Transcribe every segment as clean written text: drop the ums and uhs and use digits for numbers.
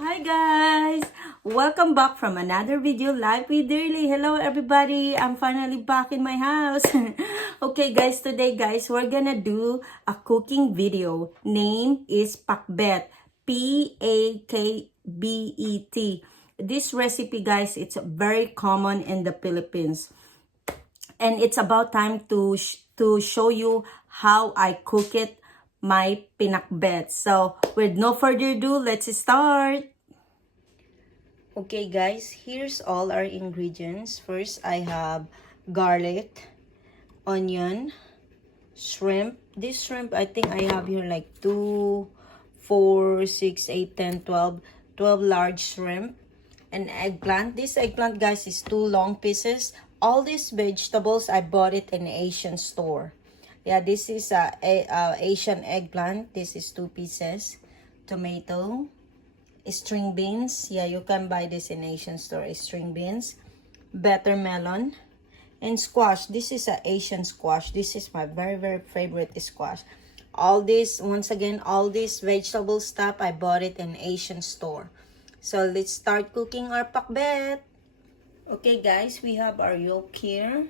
Hi guys! Welcome back from another video live with Dearly. Hello everybody! I'm finally back in my house. Okay guys, today guys, we're gonna do a cooking video. Name is Pakbet. P-A-K-B-E-T. This recipe guys, it's very common in the Philippines. And it's about time to show you how I cook it, my pinakbet. So, with no further ado, let's start! Okay guys, here's all our ingredients. First, I have garlic, onion, shrimp. This shrimp, I think I have here like 2, 4, 6, 8, 10, 12 large shrimp. An eggplant. This eggplant guys is 2 long pieces. All these vegetables, I bought it in Asian store. Yeah, this is a Asian eggplant. This is 2 pieces. Tomato. String beans. Yeah, you can buy this in Asian store. String beans. Butter melon. And squash. This is a Asian squash. This is my very favorite squash. All this, once again, all this vegetable stuff, I bought it in Asian store. So let's start cooking our pakbet. Okay guys, we have our yolk here.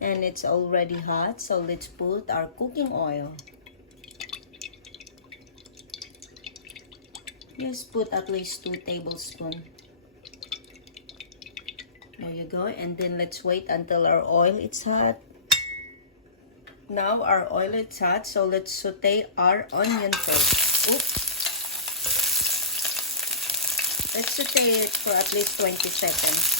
And it's already hot. So let's put our cooking oil. Just put at least 2 tablespoons. There you go. And then let's wait until our oil is hot. Now our oil is hot. So let's saute our onion first. Oops. Let's saute it for at least 20 seconds.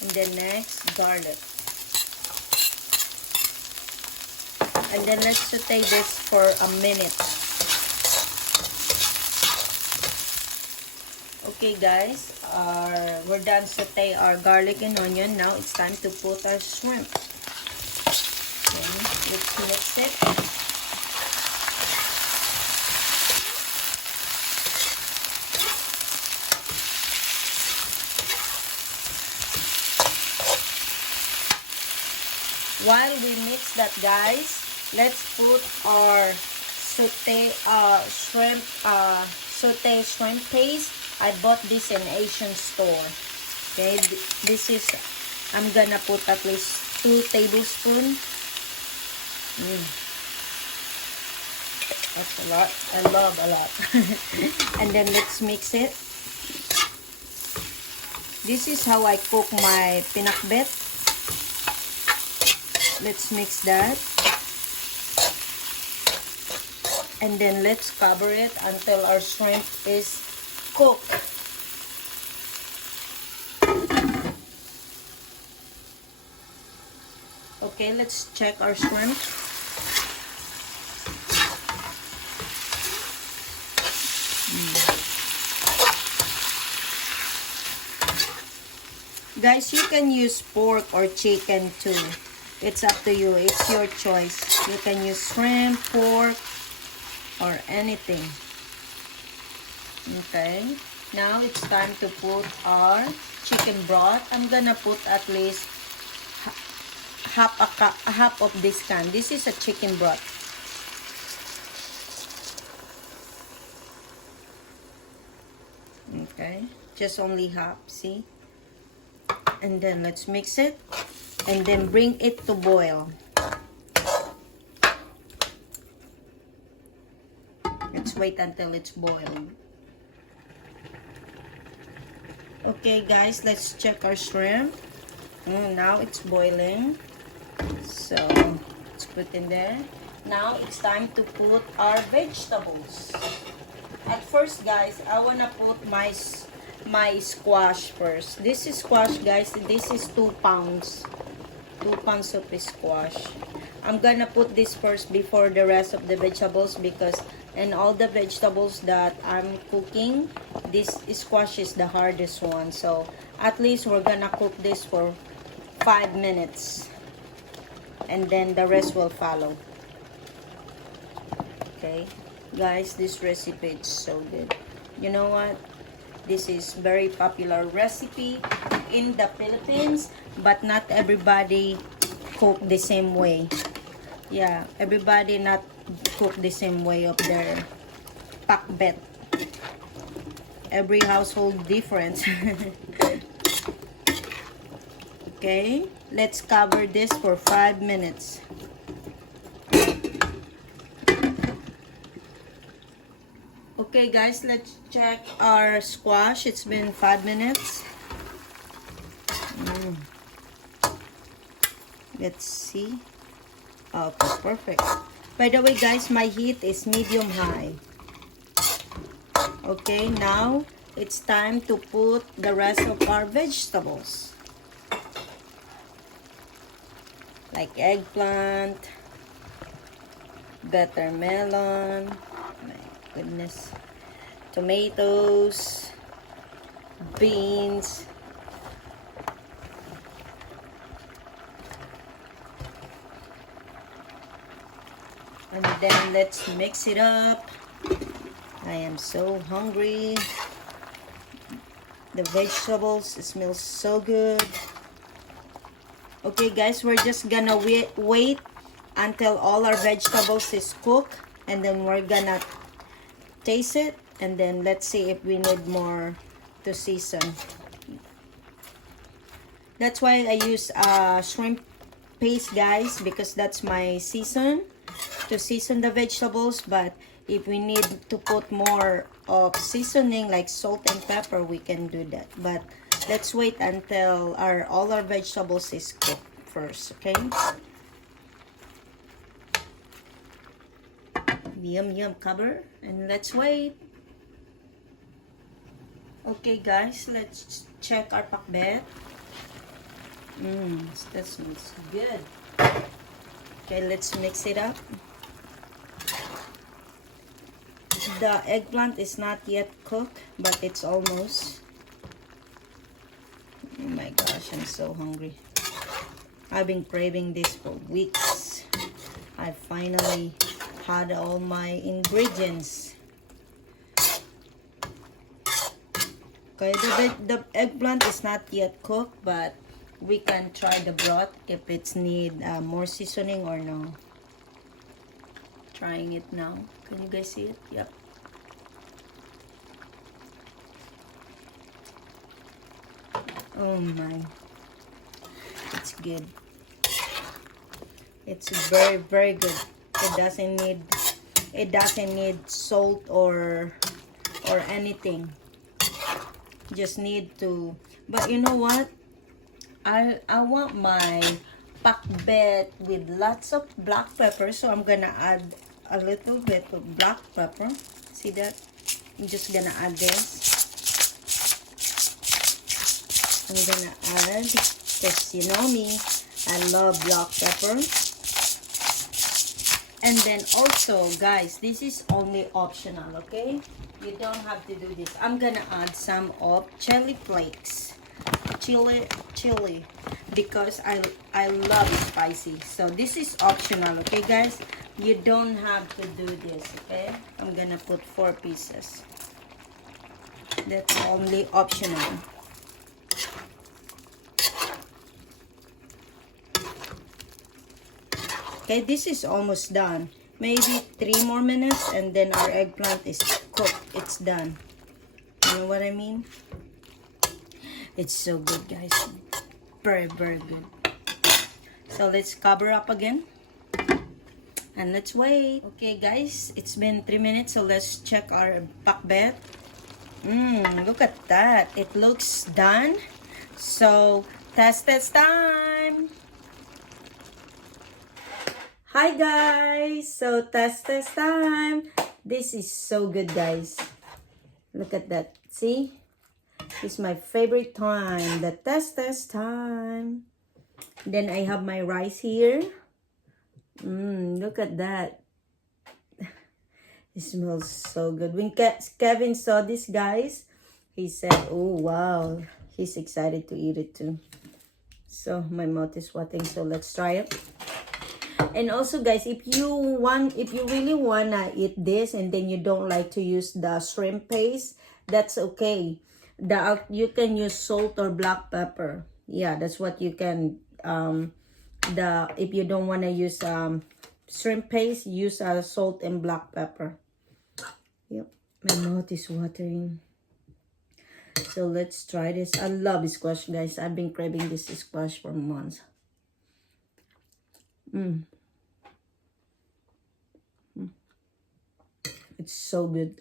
And then next, garlic. And then let's saute this for a minute. Okay guys, we're done saute our garlic and onion. Now it's time to put our shrimp. Okay, let's mix it. While we mix that guys, let's put our saute shrimp paste. I bought this in Asian store. Okay, this is, I'm gonna put at least 2 tablespoons. That's a lot. I love a lot. And then let's mix it. This is how I cook my pinakbet. Let's mix that. And then let's cover it until our shrimp is cooked. Okay, let's check our shrimp. Guys, you can use pork or chicken too. It's up to you. It's your choice. You can use shrimp, pork, or anything. Okay. Now it's time to put our chicken broth. I'm gonna put at least half of this can. This is a chicken broth. Okay. Just only half. See? And then let's mix it. And then bring it to boil. Let's wait until it's boiled. Okay guys, let's check our shrimp. Now it's boiling. So let's put in there. Now it's time to put our vegetables. At first guys, I wanna put my squash first. This is squash guys. This is 2 pounds. 2 pounds of squash. I'm gonna put this first before the rest of the vegetables because in all the vegetables that I'm cooking, this squash is the hardest one. So at least we're gonna cook this for 5 minutes. And then the rest will follow. Okay. Guys, this recipe is so good. You know what? This is very popular recipe in the Philippines, but not everybody cook the same way. Yeah, everybody not cook the same way of their pakbet. Every household different. Okay, let's cover this for 5 minutes. Okay guys, let's check our squash. It's been 5 minutes. Let's see. Okay, perfect. By the way guys, my heat is medium high. Okay, now it's time to put the rest of our vegetables. Like eggplant, watermelon, my goodness, tomatoes, beans, and then let's mix it up. I am so hungry. The vegetables smell so good. Okay guys, we're just gonna wait until all our vegetables is cooked, and then we're gonna taste it, and then let's see if we need more to season. That's why I use shrimp paste guys, because that's my season to season the vegetables. But if we need to put more of seasoning like salt and pepper, we can do that. But let's wait until all our vegetables is cooked first, okay? Yum, cover, and let's wait. Okay guys, let's check our pakbet. That smells good. Okay, let's mix it up. The eggplant is not yet cooked, but it's almost. Oh my gosh, I'm so hungry. I've been craving this for weeks. I finally had all my ingredients. Okay, the eggplant is not yet cooked, but we can try the broth if it's need more seasoning or no. Trying it now. Can you guys see it? Yep. Oh my, it's good. It's very good. It doesn't need salt or anything. Just need to. But you know what? I want my pakbet with lots of black pepper, so I'm gonna add a little bit of black pepper. See that? I'm just gonna add this. I'm gonna add, because you know me, I love black pepper. And then also guys, this is only optional, okay? You don't have to do this. I'm gonna add some of chili flakes, chili, because I love spicy. So this is optional, okay guys? You don't have to do this, okay? I'm gonna put 4 pieces. That's only optional. Okay, this is almost done. Maybe 3 more minutes and then our eggplant is cooked. It's done. You know what I mean? It's so good, guys. Very good. So let's cover up again. And let's wait. Okay, guys. It's been 3 minutes. So let's check our pakbet. Look at that. It looks done. So, test time. Hi guys, so test time. This is so good guys. Look at that. See, it's my favorite time, the test time. Then I have my rice here. Look at that. It smells so good. When Kevin saw this guys, he said, oh wow, he's excited to eat it too. So my mouth is watering, so let's try it. And also guys, if you really wanna eat this and then you don't like to use the shrimp paste, that's okay. You can use salt or black pepper. Yeah, that's what you can. If you don't want to use shrimp paste, use salt and black pepper. Yep, my mouth is watering. So let's try this. I love squash, guys. I've been craving this squash for months. It's so good.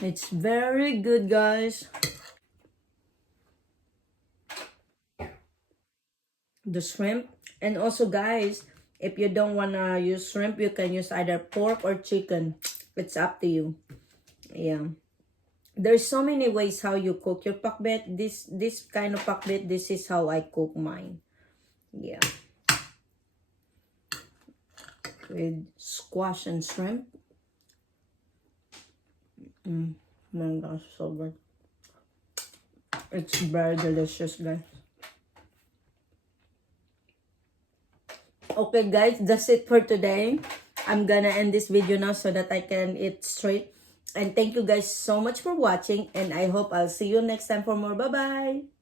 It's very good, guys. The shrimp. And also, guys, if you don't want to use shrimp, you can use either pork or chicken. It's up to you. Yeah. There's so many ways how you cook your pakbet. This kind of pakbet, this is how I cook mine. Yeah. With squash and shrimp. My gosh, so good. It's very delicious, guys. Okay, guys, that's it for today. I'm gonna end this video now so that I can eat straight. And thank you guys so much for watching. And I hope I'll see you next time for more. Bye-bye.